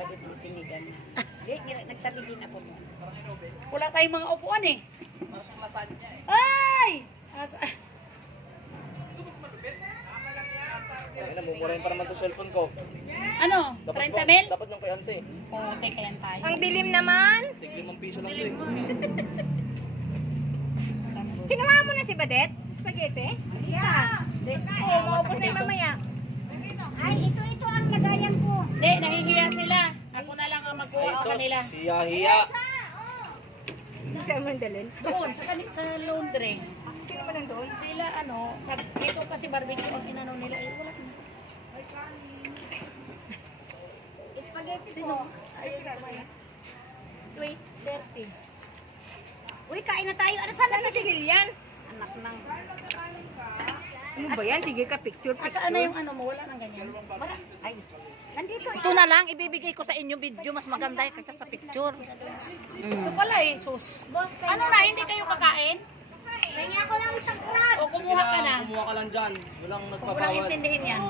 Kapatid ni sinigang na. Di, nagtabi din ako mo. Wala tayong mga upuan eh. Ay! Ay, namumurahin pa naman to cellphone ko. Ano? 30 mil? Dapat yung kay ante. Oo, teka yan tayo. Ang dilim naman. Tig 5 piso lang to eh. Kinuha mo na si Badet? Spaghetti? Yeah. Oo, maubos na yung mamaya. Ay, ito ang lagayan ko. Hindi, nahihiya sila. Ako na lang ang magkuha Ay, sa sos. kanila. Hiya-hiya. Hindi ka man dalhin. Doon, sa laundry. Sino mo nandun? Sila dito kasi barbecue ang inano nila. Eh, wala na. Spaghetti Sino? ko. Wait, 30. Uy, kain na tayo. Ano sana Sana si Lilian? anak ng... Ano ba yan? Sige ka, picture. Saan na yung ano mo? Wala nang ganyan. Ay, nandito. Ito na lang, ibibigay ko sa inyo video. Mas maganda kaysa sa picture. Ito pala eh, sus. Ano na, hindi kayo kakain? Kanya ko lang isang grab. O kumuha ka na. Kumuha ka lang dyan. Walang Walang nagpapawal. intindihin yan.